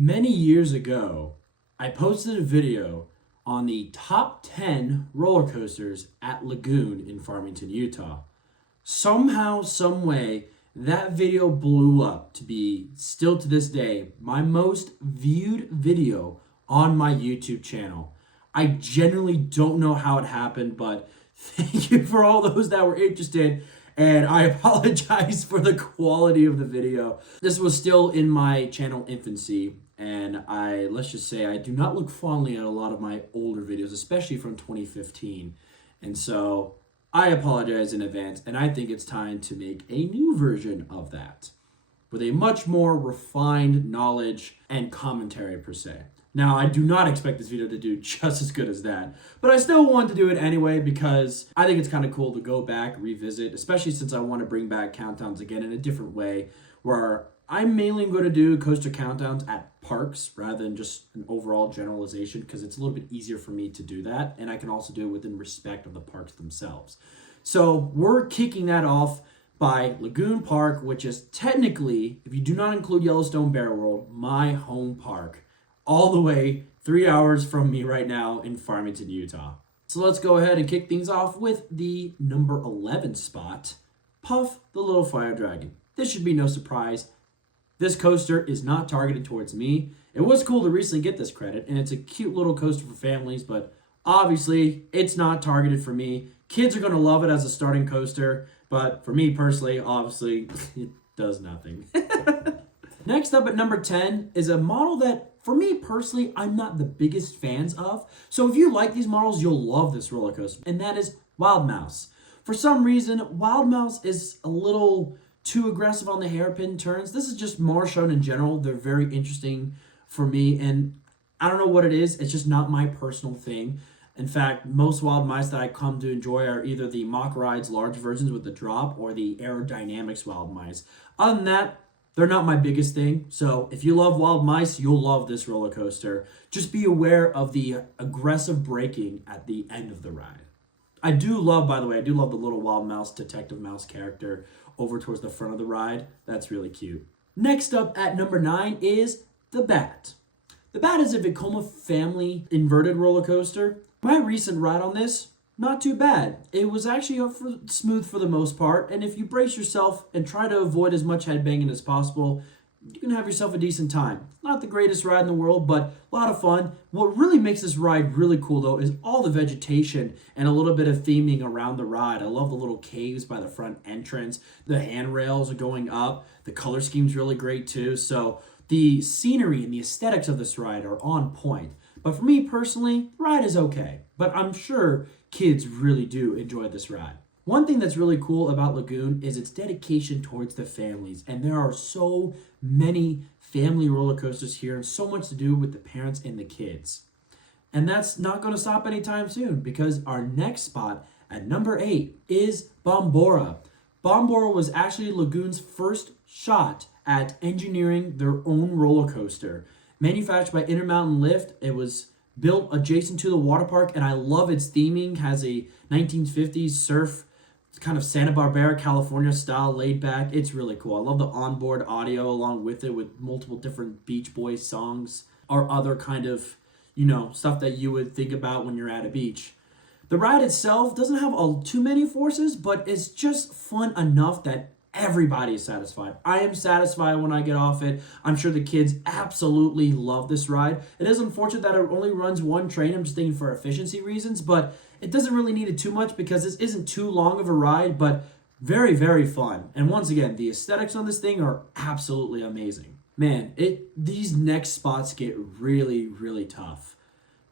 Many years ago, I posted a video on the top 10 roller coasters at Lagoon in Farmington, Utah. Somehow, some way, that video blew up to be, still to this day, my most viewed video on my YouTube channel. I genuinely don't know how it happened, but thank you for all those that were interested. And I apologize for the quality of the video. This was still in my channel infancy, and let's just say, I do not look fondly at a lot of my older videos, especially from 2015. And so I apologize in advance, and I think it's time to make a new version of that with a much more refined knowledge and commentary per se. Now, I do not expect this video to do just as good as that, but I still want to do it anyway because I think it's kind of cool to go back, revisit, especially since I want to bring back countdowns again in a different way, where I'm mainly going to do coaster countdowns at parks rather than just an overall generalization, because it's a little bit easier for me to do that, and I can also do it within respect of the parks themselves. So we're kicking that off by Lagoon Park, which is technically, if you do not include Yellowstone Bear World, my home park, all the way 3 hours from me right now in Farmington, Utah. So let's go ahead and kick things off with the number 11 spot, Puff the Little Fire Dragon. This should be no surprise. This coaster is not targeted towards me. It was cool to recently get this credit, and it's a cute little coaster for families, but obviously it's not targeted for me. Kids are going to love it as a starting coaster, but for me personally, obviously, it does nothing. Next up at number 10 is a model that, for me personally, I'm not the biggest fans of. So if you like these models, you'll love this roller coaster, and that is Wild Mouse. For some reason, Wild Mouse is a little too aggressive on the hairpin turns. This is just more shown in general. They're very interesting for me, and I don't know what it is. It's just not my personal thing. In fact, most Wild Mice that I come to enjoy are either the Mock Rides large versions with the drop or the Aerodynamics Wild Mice. Other than that, they're not my biggest thing. So if you love Wild Mice, you'll love this roller coaster. Just be aware of the aggressive braking at the end of the ride. I do love, by the way, the little Wild Mouse, Detective Mouse character over towards the front of the ride. That's really cute. Next up at number 9 is the Bat. The Bat is a Vekoma family inverted roller coaster. My recent ride on this, not too bad. It was actually smooth for the most part, and if you brace yourself and try to avoid as much headbanging as possible, you can have yourself a decent time. Not the greatest ride in the world, but a lot of fun. What really makes this ride really cool, though, is all the vegetation and a little bit of theming around the ride. I love the little caves by the front entrance. The handrails are going up. The color scheme's really great, too. So the scenery and the aesthetics of this ride are on point. But for me personally, the ride is okay. But I'm sure kids really do enjoy this ride. One thing that's really cool about Lagoon is its dedication towards the families. And there are so many family roller coasters here and so much to do with the parents and the kids. And that's not going to stop anytime soon, because our next spot at number 8 is Bombora. Bombora was actually Lagoon's first shot at engineering their own roller coaster. Manufactured by Intermountain Lift, it was built adjacent to the water park, and I love its theming. Has a 1950s surf, kind of Santa Barbara, California style laid back. It's really cool. I love the onboard audio along with it, with multiple different Beach Boys songs or other kind of, stuff that you would think about when you're at a beach. The ride itself doesn't have too many forces, but it's just fun enough that everybody is satisfied. I am satisfied when I get off it. I'm sure the kids absolutely love this ride. It is unfortunate that it only runs one train. I'm just thinking for efficiency reasons, but it doesn't really need it too much because this isn't too long of a ride, but very, very fun. And once again, the aesthetics on this thing are absolutely amazing. Man, these next spots get really, really tough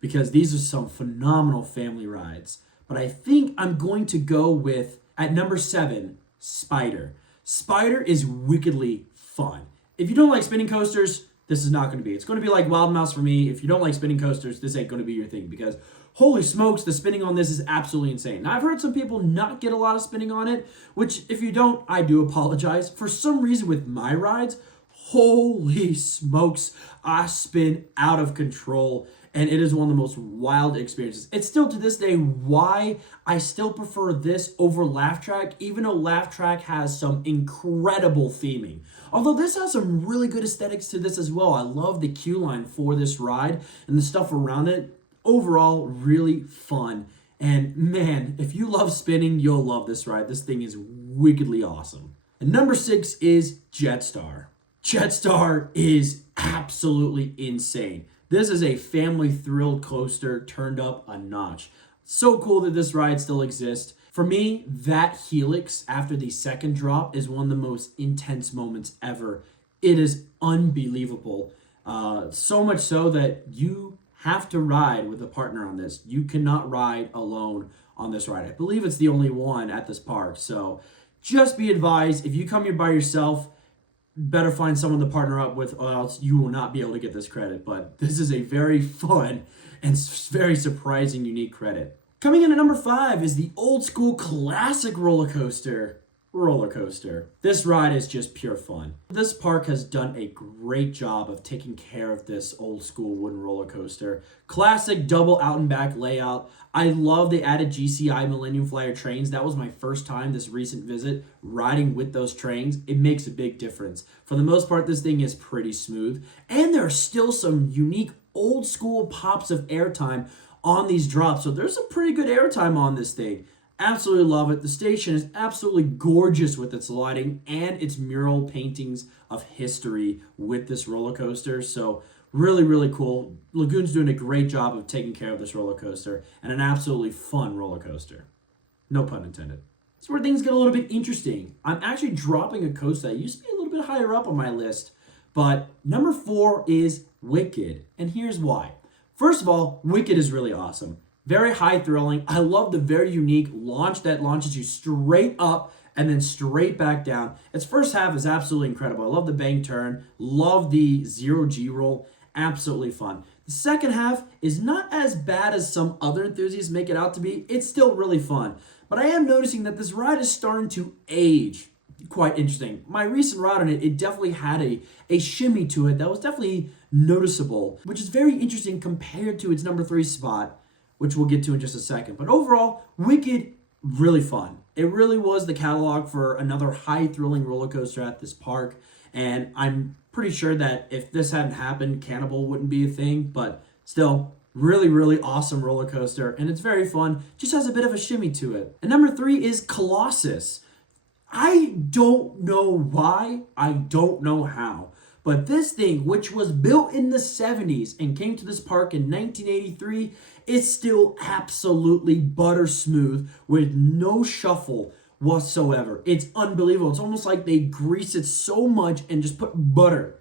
because these are some phenomenal family rides. But I think I'm going to go with, at number 7, Spider. Spider is wickedly fun. If you don't like spinning coasters, this is not going to be. It's going to be like Wild Mouse for me. If you don't like spinning coasters, this ain't going to be your thing, because holy smokes, the spinning on this is absolutely insane. Now, I've heard some people not get a lot of spinning on it, which if you don't, I do apologize. For some reason with my rides, holy smokes, I spin out of control, and it is one of the most wild experiences. It's still to this day why I still prefer this over Laugh Track, even though Laugh Track has some incredible theming. Although this has some really good aesthetics to this as well. I love the queue line for this ride and the stuff around it. Overall, really fun. And man, if you love spinning, you'll love this ride. This thing is wickedly awesome. And number 6 is Jetstar. Jetstar is absolutely insane. This is a family thrill coaster turned up a notch. So cool that this ride still exists. For me, that helix after the second drop is one of the most intense moments ever. It is unbelievable. So much so that you have to ride with a partner on this. You cannot ride alone on this ride. I believe it's the only one at this park. So just be advised, if you come here by yourself, better find someone to partner up with, or else you will not be able to get this credit. But this is a very fun and very surprising, unique credit. Coming in at number 5 is the old school classic roller coaster. This ride is just pure fun. This park has done a great job of taking care of this old school wooden roller coaster. Classic double out and back layout. I love the added GCI Millennium Flyer trains. That was my first time this recent visit riding with those trains. It makes a big difference. For the most part, this thing is pretty smooth. And there are still some unique old school pops of airtime on these drops. So there's a pretty good airtime on this thing. Absolutely love it. The station is absolutely gorgeous with its lighting and its mural paintings of history with this roller coaster. So really, really cool. Lagoon's doing a great job of taking care of this roller coaster, and an absolutely fun roller coaster. No pun intended. That's where things get a little bit interesting. I'm actually dropping a coaster that used to be a little bit higher up on my list, but number 4 is Wicked, and here's why. First of all, Wicked is really awesome. Very high thrilling. I love the very unique launch that launches you straight up and then straight back down. Its first half is absolutely incredible. I love the bang turn. Love the 0G roll. Absolutely fun. The second half is not as bad as some other enthusiasts make it out to be. It's still really fun. But I am noticing that this ride is starting to age. Quite interesting. My recent ride on it, it definitely had a shimmy to it that was definitely noticeable, which is very interesting compared to its number 3 spot, which we'll get to in just a second. But overall, Wicked, really fun. It really was the catalog for another high thrilling roller coaster at this park. And I'm pretty sure that if this hadn't happened, Cannibal wouldn't be a thing. But still, really, really awesome roller coaster. And it's very fun. Just has a bit of a shimmy to it. And number 3 is Colossus. I don't know why. I don't know how. But this thing, which was built in the 70s and came to this park in 1983, is still absolutely butter smooth with no shuffle whatsoever. It's unbelievable. It's almost like they grease it so much and just put butter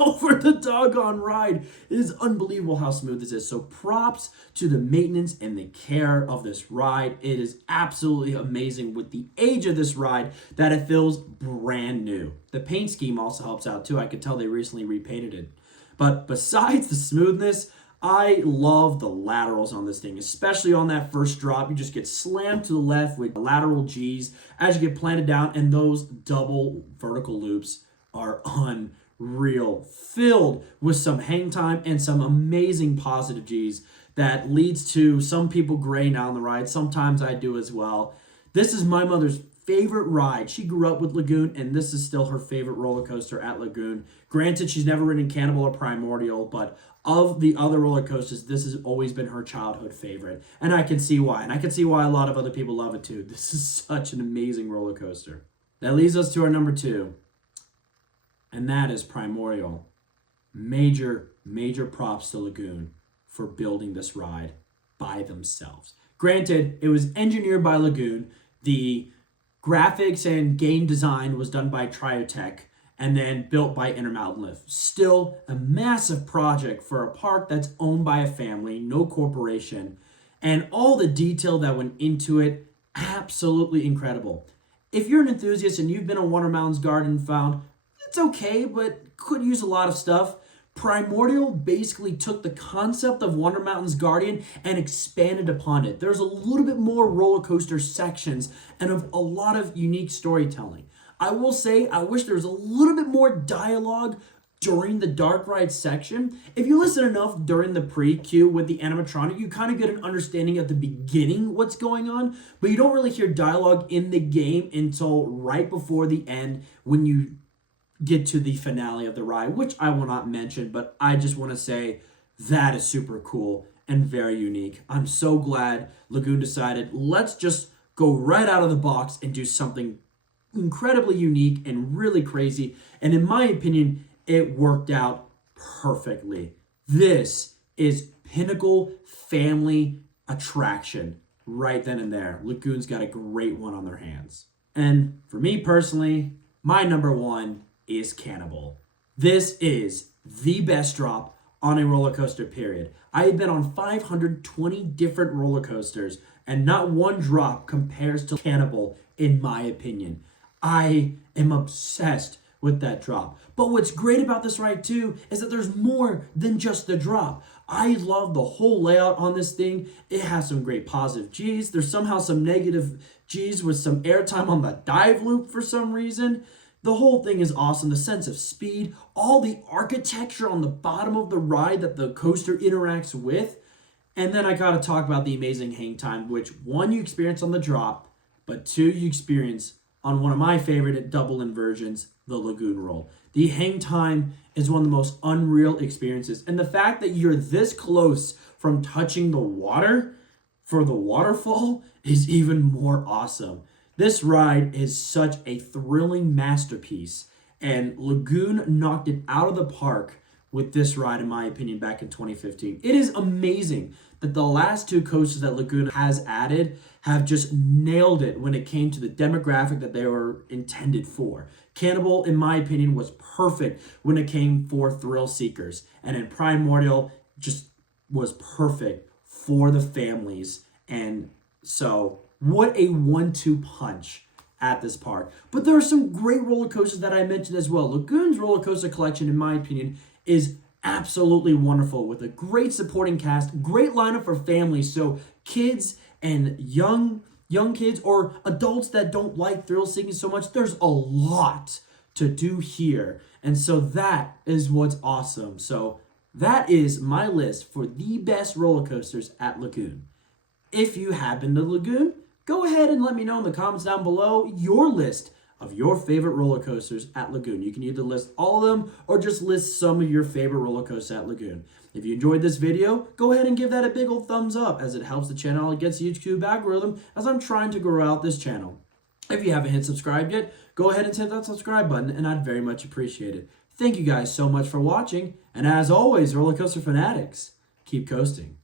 over the doggone ride. It is unbelievable how smooth this is. So props to the maintenance and the care of this ride. It is absolutely amazing with the age of this ride that it feels brand new. The paint scheme also helps out too. I could tell they recently repainted it. But besides the smoothness, I love the laterals on this thing, especially on that first drop. You just get slammed to the left with lateral G's as you get planted down, and those double vertical loops are unreal, filled with some hang time and some amazing positive G's that leads to some people graying out on the ride. Sometimes I do as well. This is my mother's favorite ride. She grew up with Lagoon, and this is still her favorite roller coaster at Lagoon. Granted, she's never ridden Cannibal or Primordial, but of the other roller coasters, this has always been her childhood favorite. And I can see why. And I can see why a lot of other people love it too. This is such an amazing roller coaster. That leads us to our number 2. And that is Primordial. Major props to Lagoon for building this ride by themselves. Granted, it was engineered by Lagoon. The graphics and game design was done by Triotech and then built by Intermountain Lift. Still a massive project for a park that's owned by a family, no corporation, and all the detail that went into it, absolutely incredible. If you're an enthusiast and you've been on Wonder Mountain's Garden and found it's okay, but could use a lot of stuff, Primordial basically took the concept of Wonder Mountain's Guardian and expanded upon it. There's a little bit more roller coaster sections and of a lot of unique storytelling. I will say, I wish there was a little bit more dialogue during the dark ride section. If you listen enough during the pre-queue with the animatronic, you kind of get an understanding at the beginning what's going on, but you don't really hear dialogue in the game until right before the end when you get to the finale of the ride, which I will not mention, but I just want to say that is super cool and very unique. I'm so glad Lagoon decided, let's just go right out of the box and do something incredibly unique and really crazy. And in my opinion, it worked out perfectly. This is pinnacle family attraction right then and there. Lagoon's got a great one on their hands. And for me personally, my number one is Cannibal. This is the best drop on a roller coaster, period. I have been on 520 different roller coasters, and not one drop compares to Cannibal, in my opinion. I am obsessed with that drop. But what's great about this ride too is that there's more than just the drop. I love the whole layout on this thing. It has some great positive G's. There's somehow some negative G's with some airtime on the dive loop for some reason. The whole thing is awesome. The sense of speed, all the architecture on the bottom of the ride that the coaster interacts with. And then I gotta talk about the amazing hang time, which one, you experience on the drop, but two, you experience on one of my favorite double inversions, the Lagoon roll. The hang time is one of the most unreal experiences. And the fact that you're this close from touching the water for the waterfall is even more awesome. This ride is such a thrilling masterpiece, and Lagoon knocked it out of the park with this ride, in my opinion, back in 2015. It is amazing that the last two coasters that Lagoon has added have just nailed it when it came to the demographic that they were intended for. Cannibal, in my opinion, was perfect when it came for thrill seekers, and then Primordial just was perfect for the families. And so, what a 1-2 punch at this park. But there are some great roller coasters that I mentioned as well. Lagoon's roller coaster collection, in my opinion, is absolutely wonderful, with a great supporting cast, great lineup for families, so kids and young kids or adults that don't like thrill seeking so much, there's a lot to do here. And so that is what's awesome. So that is my list for the best roller coasters at Lagoon. If you have been to Lagoon, go ahead and let me know in the comments down below your list of your favorite roller coasters at Lagoon. You can either list all of them or just list some of your favorite roller coasters at Lagoon. If you enjoyed this video, go ahead and give that a big old thumbs up, as it helps the channel and gets the YouTube algorithm as I'm trying to grow out this channel. If you haven't hit subscribe yet, go ahead and hit that subscribe button, and I'd very much appreciate it. Thank you guys so much for watching, and as always, roller coaster fanatics, keep coasting.